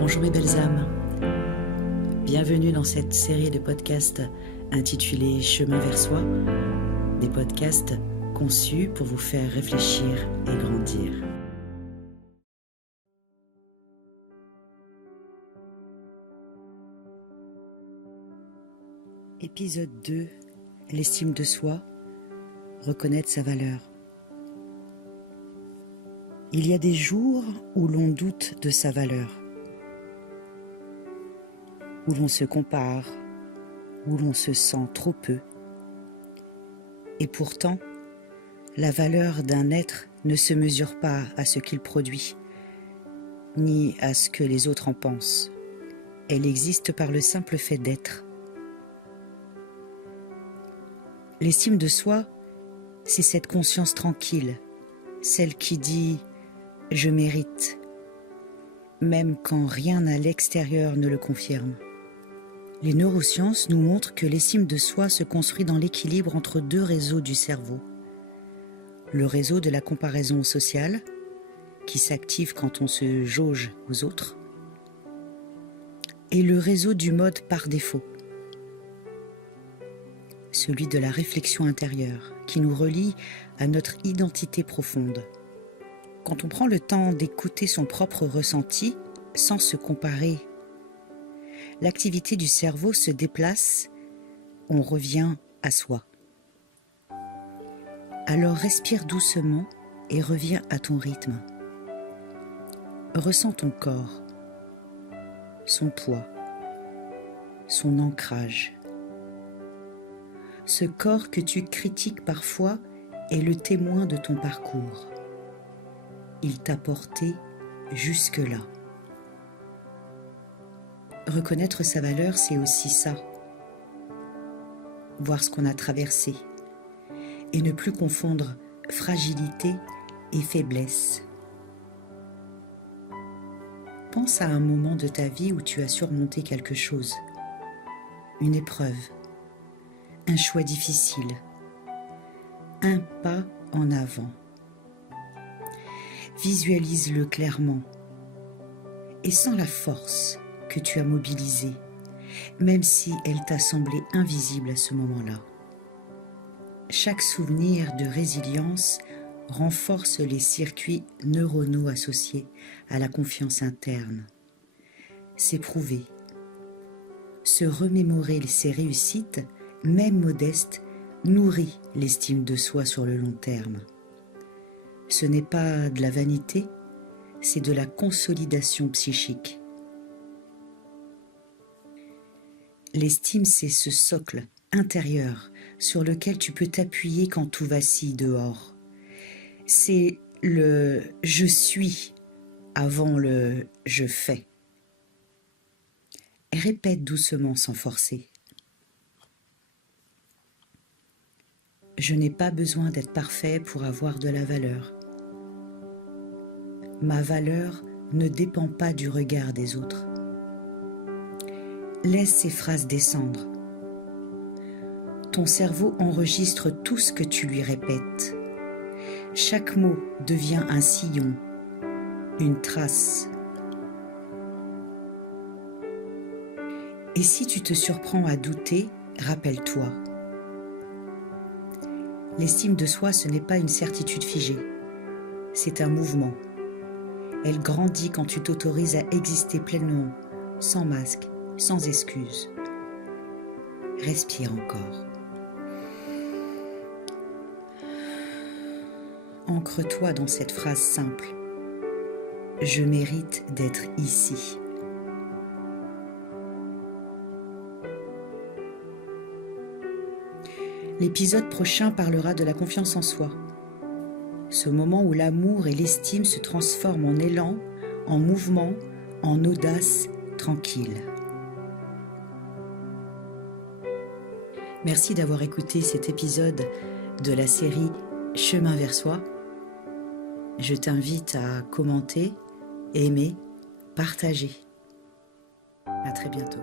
Bonjour mes belles âmes, bienvenue dans cette série de podcasts intitulée Chemin vers soi, des podcasts conçus pour vous faire réfléchir et grandir. Épisode 2, l'estime de soi, reconnaître sa valeur. Il y a des jours où l'on doute de sa valeur, où l'on se compare, où l'on se sent trop peu. Et pourtant, la valeur d'un être ne se mesure pas à ce qu'il produit, ni à ce que les autres en pensent. Elle existe par le simple fait d'être. L'estime de soi, c'est cette conscience tranquille, celle qui dit « je mérite », même quand rien à l'extérieur ne le confirme. Les neurosciences nous montrent que l'estime de soi se construit dans l'équilibre entre deux réseaux du cerveau. Le réseau de la comparaison sociale, qui s'active quand on se jauge aux autres, et le réseau du mode par défaut, celui de la réflexion intérieure, qui nous relie à notre identité profonde. Quand on prend le temps d'écouter son propre ressenti, sans se comparer, l'activité du cerveau se déplace, on revient à soi. Alors respire doucement et reviens à ton rythme. Ressens ton corps, son poids, son ancrage. Ce corps que tu critiques parfois est le témoin de ton parcours. Il t'a porté jusque-là. Reconnaître sa valeur, c'est aussi ça. Voir ce qu'on a traversé et ne plus confondre fragilité et faiblesse. Pense à un moment de ta vie où tu as surmonté quelque chose, une épreuve, un choix difficile, un pas en avant. Visualise-le clairement et sens la force que tu as mobilisée, même si elle t'a semblé invisible à ce moment-là. Chaque souvenir de résilience renforce les circuits neuronaux associés à la confiance interne. C'est prouvé. Se remémorer ses réussites, même modestes, nourrit l'estime de soi sur le long terme. Ce n'est pas de la vanité, c'est de la consolidation psychique. L'estime, c'est ce socle intérieur sur lequel tu peux t'appuyer quand tout vacille dehors. C'est le « je suis » avant le « je fais ». Répète doucement sans forcer. Je n'ai pas besoin d'être parfait pour avoir de la valeur. Ma valeur ne dépend pas du regard des autres. Laisse ces phrases descendre. Ton cerveau enregistre tout ce que tu lui répètes. Chaque mot devient un sillon, une trace. Et si tu te surprends à douter, rappelle-toi. L'estime de soi, ce n'est pas une certitude figée. C'est un mouvement. Elle grandit quand tu t'autorises à exister pleinement, sans masque, sans excuse. Respire encore. Ancre-toi dans cette phrase simple. Je mérite d'être ici. L'épisode prochain parlera de la confiance en soi. Ce moment où l'amour et l'estime se transforment en élan, en mouvement, en audace tranquille. Merci d'avoir écouté cet épisode de la série Chemin vers soi. Je t'invite à commenter, aimer, partager. À très bientôt.